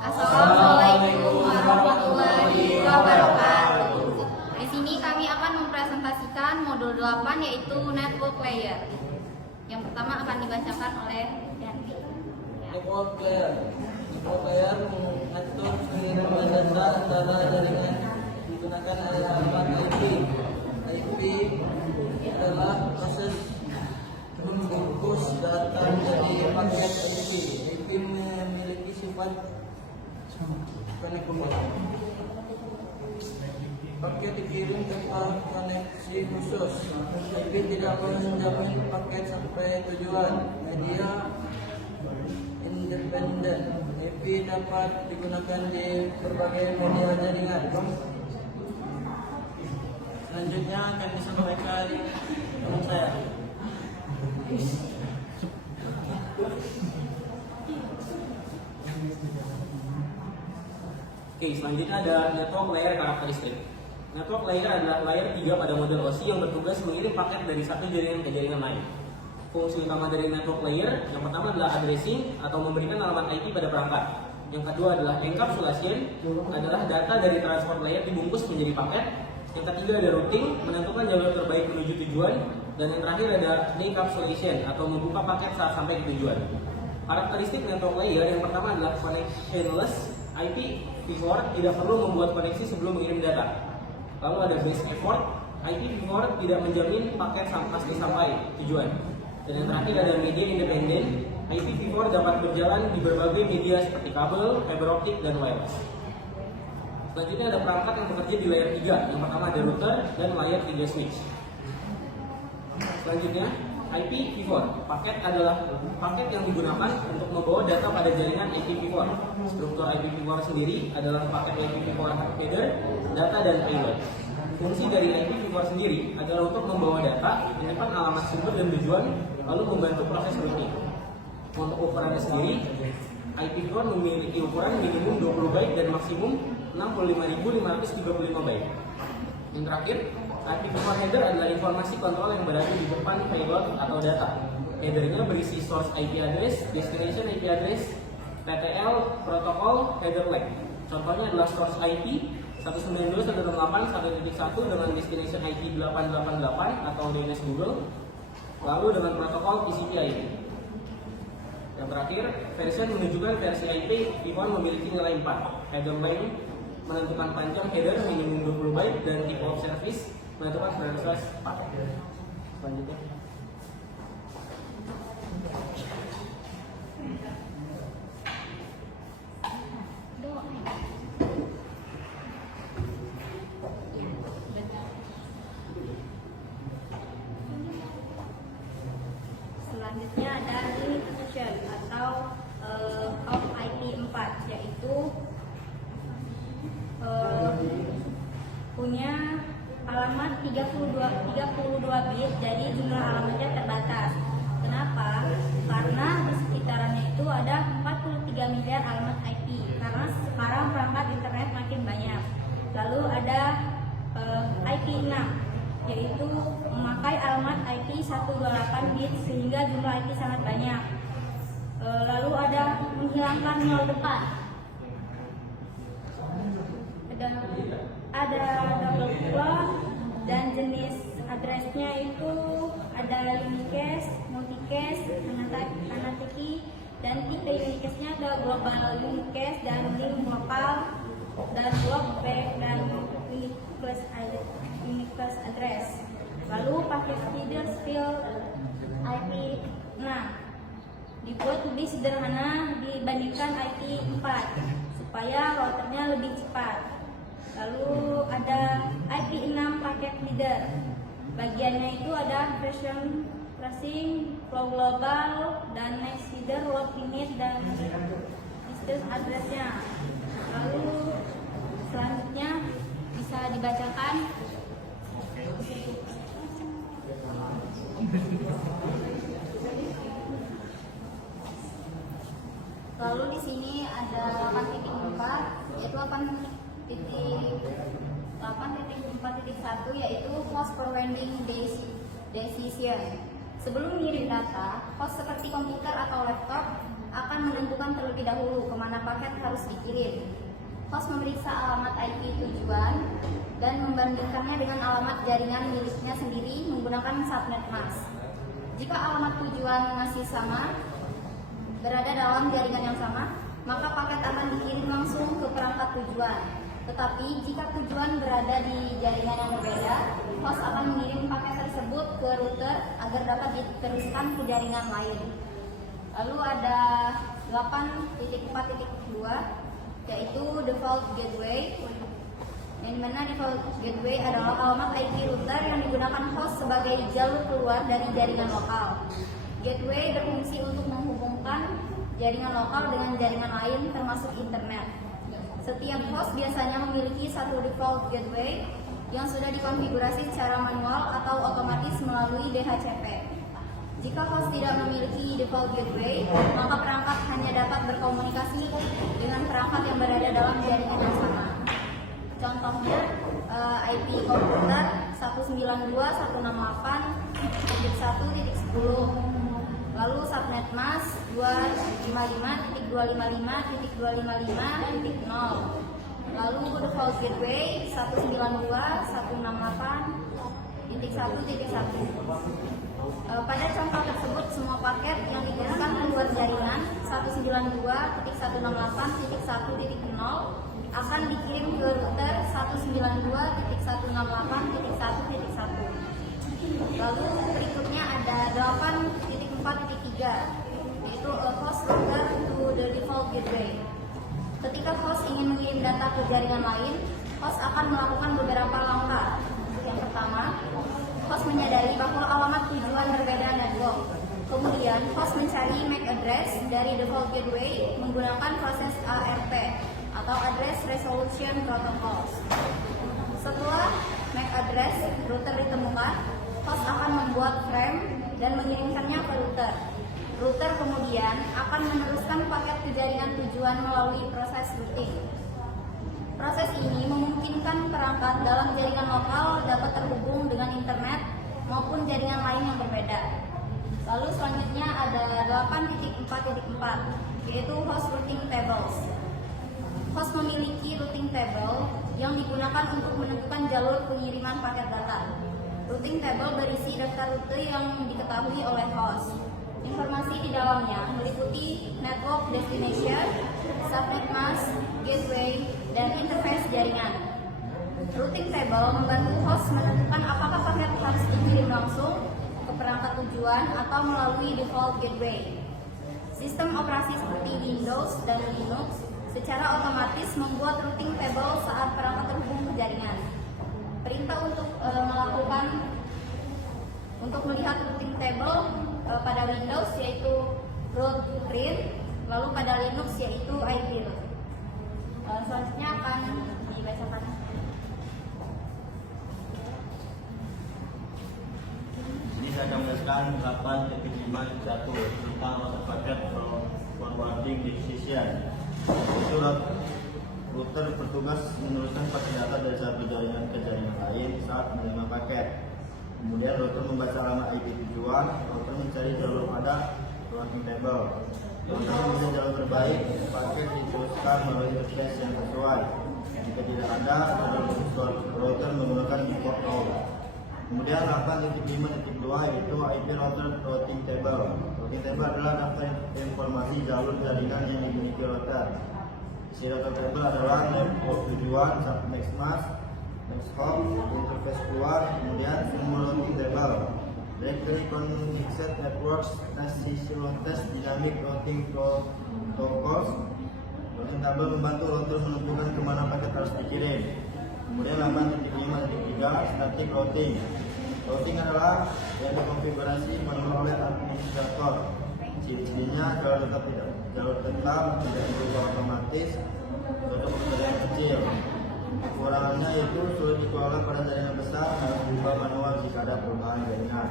Assalamualaikum warahmatullahi wabarakatuh. Di sini kami akan mempresentasikan modul 8 yaitu network layer. Yang pertama akan dibacakan oleh Yanti. Network layer mengatur pengiriman data antara jaringan menggunakan alamat IP. IP adalah proses membungkus data menjadi paket IP. IP memiliki sifat connectable. Paket dikirim tanpa koneksi khusus. IP tidak menjamin paket sampai tujuan. Media independen. IP dapat digunakan di berbagai media jaringan. Selanjutnya akan disampaikan teman saya. Oke, selanjutnya ada network layer karakteristik. Network layer adalah layer 3 pada model OSI yang bertugas mengirim paket dari satu jaringan ke jaringan lain. Fungsi utama dari network layer yang pertama adalah addressing atau memberikan alamat IP pada perangkat. Yang kedua adalah encapsulation, adalah data dari transport layer dibungkus menjadi paket. Yang ketiga ada routing, menentukan jalur terbaik menuju tujuan. Dan yang terakhir ada decapsulation atau membuka paket saat sampai di tujuan. Karakteristik network layer yang pertama adalah connectionless. IPv4 tidak perlu membuat koneksi sebelum mengirim data. Lalu ada base effort, IPv4 tidak menjamin paket pasti sampai tujuan. Dan yang terakhir ada media independen, IPv4 dapat berjalan di berbagai media seperti kabel, fiber optik, dan wireless. Selanjutnya ada perangkat yang bekerja di layer 3. Yang pertama ada router dan layer 3 switch. Selanjutnya IPv4, paket adalah paket yang digunakan untuk membawa data pada jaringan IPv4. Struktur IPv4 sendiri adalah paket IPv4 header, data, dan payload. Fungsi dari IPv4 sendiri adalah untuk membawa data, menyimpan alamat sumber dan tujuan, lalu membantu proses routing. Untuk ukurannya sendiri, IPv4 memiliki ukuran minimum 20 byte dan maksimum 65.535 byte. Yang terakhir, IPv4 header adalah informasi kontrol yang berada di depan payload atau data. Headernya berisi source IP address, destination IP address, TTL, protokol, header lag. Contohnya adalah source IP 192.168.1.1 dengan destination IP 888 atau DNS Google, lalu dengan protokol TCP IP. Yang terakhir, version menunjukkan versi IPv4 memiliki nilai 4. Header length menentukan panjang header minimum 20 byte dan type of service menentukan prioritas paket. Selanjutnya. Selanjutnya ada unification atau of IP4, yaitu punya alamat 32 bit, jadi jumlah alamatnya terbatas. Kenapa? Karena di sekitarannya itu ada 43 miliar alamat IP, karena sekarang perangkat internet makin banyak. Lalu ada IP6, yaitu memakai alamat IP 128 bit sehingga jumlah IP sangat banyak. Lalu ada menghilangkan nol depan. Ada double float dan jenis addressnya itu ada unicast, multicast, anateki, dan tipe unicastnya ada global unicast dan link lokal dan block back dan unicast address. Lalu paket feeder field IP. Nah, dibuat lebih sederhana dibandingkan IP4 supaya routernya lebih cepat. Lalu ada IP6 paket feeder. Bagiannya itu ada version tracing, flow global, dan next feeder, log limit, dan distance addressnya. Lalu selanjutnya bisa dibacakan. Lalu di sini ada 8.4, yaitu 8.4.1 yaitu host forwarding decision. Sebelum mengirim data, host seperti komputer atau laptop akan menentukan terlebih dahulu kemana paket harus dikirim. Host memeriksa alamat IP tujuan dan membandingkannya dengan alamat jaringan miliknya sendiri menggunakan subnet mask. Jika alamat tujuan masih sama, berada dalam jaringan yang sama, maka paket akan dikirim langsung ke perangkat tujuan. Tetapi jika tujuan berada di jaringan yang berbeda, host akan mengirim paket tersebut ke router agar dapat diteruskan ke jaringan lain. Lalu ada 8.4.2 yaitu default gateway, yang dimana default gateway adalah alamat IP router yang digunakan host sebagai jalur keluar dari jaringan lokal. Gateway berfungsi untuk menghubungkan jaringan lokal dengan jaringan lain termasuk internet. Setiap host biasanya memiliki satu default gateway yang sudah dikonfigurasi secara manual atau otomatis melalui DHCP. Jika host tidak memiliki default gateway, maka perangkat hanya dapat berkomunikasi dengan perangkat yang berada dalam jaringan yang sama. Contohnya IP komputer 192.168.1.10, lalu subnet mask 255.255.255.0, lalu default gateway 192.168.1.1. Pada contoh tersebut, semua paket yang dikirimkan keluar jaringan 192.168.1.0 akan dikirim ke router 192.168.1.1. Lalu berikutnya ada 8.4.3 yaitu host router to the default gateway. Ketika host ingin mengirim data ke jaringan lain, host akan melakukan beberapa langkah. Yang pertama, host menyadari bahwa alamat tujuan berbeda network. Kemudian, host mencari MAC address dari default gateway menggunakan proses ARP atau Address Resolution Protocols. Setelah MAC address router ditemukan, host akan membuat frame dan mengirimkannya ke router. Router kemudian akan meneruskan paket ke jaringan tujuan melalui proses routing. Proses ini memungkinkan perangkat dalam jaringan lokal dapat terhubung dengan internet maupun jaringan lain yang berbeda. Lalu selanjutnya ada 8.4.4 yaitu host routing tables. Host memiliki routing table yang digunakan untuk menentukan jalur pengiriman paket data. Routing table berisi daftar rute yang diketahui oleh host. Informasi di dalamnya meliputi network destination, subnet mask, gateway, dan interface jaringan. Routing table membantu host menentukan apakah paket harus dikirim langsung ke perangkat tujuan atau melalui default gateway. Sistem operasi seperti Windows dan Linux secara otomatis membuat routing table saat perangkat terhubung ke jaringan. Perintah untuk melihat routing table pada Windows yaitu root print, lalu pada Linux yaitu id root. Selanjutnya akan dibacakan. Ini saya akan menjelaskan 8.5.1 tentang router packet forwarding decision. Itu router bertugas meneruskan paket data dari satu jaringan ke jaringan lain saat menerima paket. Kemudian router membaca alamat IP tujuan, router mencari jalur pada routing table. Router memilih jalur terbaik, paket diteruskan melalui interface yang sesuai. Jika tidak ada, router menggunakan default route. Kemudian 8.5.2 yaitu IP router routing table. Routing table adalah daftar informasi jalur jaringan yang dimiliki router. Isi router table adalah network tujuan, subnet mask, next hop, interface keluar, kemudian semua routing table. Directory Connected Networks, test dynamic routing protocols. Routing table membantu router menentukan kemana paket harus dikirim. Kemudian 8.5.3 static routing. Routing adalah yang dikonfigurasi manual oleh administrator. Ciri-cirinya jalur tetap tidak berubah otomatis untuk jaringan kecil. Kekurangannya yaitu sulit dikelola pada jaringan besar, harus diubah manual jika ada perubahan jaringan.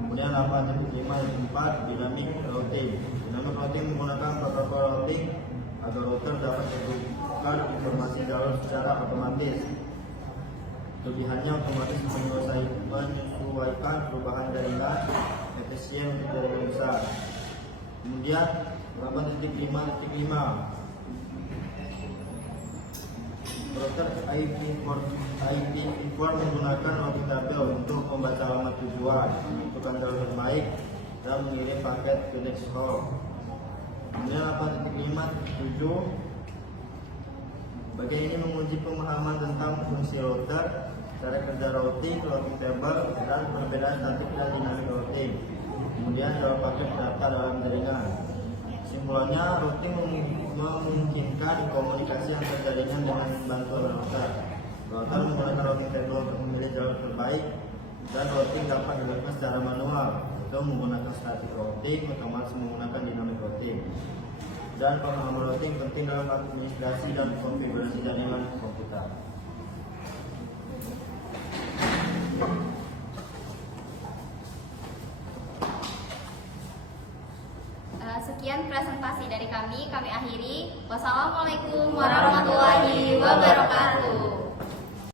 Kemudian 8.5.4 dynamic routing. Dynamic routing menggunakan protokol routing agar router dapat membuka informasi jalur secara otomatis. Kelebihannya otomatis menyesuaikan perubahan jaringan efisien untuk jaringan besar. Kemudian 8.5.5 Router IPv4 menggunakan routing tabel untuk membaca alamat tujuan, menentukan jalur terbaik, dan mengirim paket ke next hop. Kemudian 8.5.7 bagian ini menguji pemahaman tentang fungsi router, cara kerja routing table, dan perbedaan statik dan dinamik routing. Kemudian jalur paket data dalam jaringan. Kesimpulannya, routing memungkinkan komunikasi antar jaringan dengan bantuan router. Router menggunakan routing table untuk memilih jalur terbaik, dan routing dapat dilakukan secara manual atau menggunakan static routing, otomatis menggunakan dynamic routing. Dan pemahaman routing penting dalam administrasi dan konfigurasi jaringan komputer. Sekian presentasi dari kami akhiri. Wassalamualaikum warahmatullahi wabarakatuh.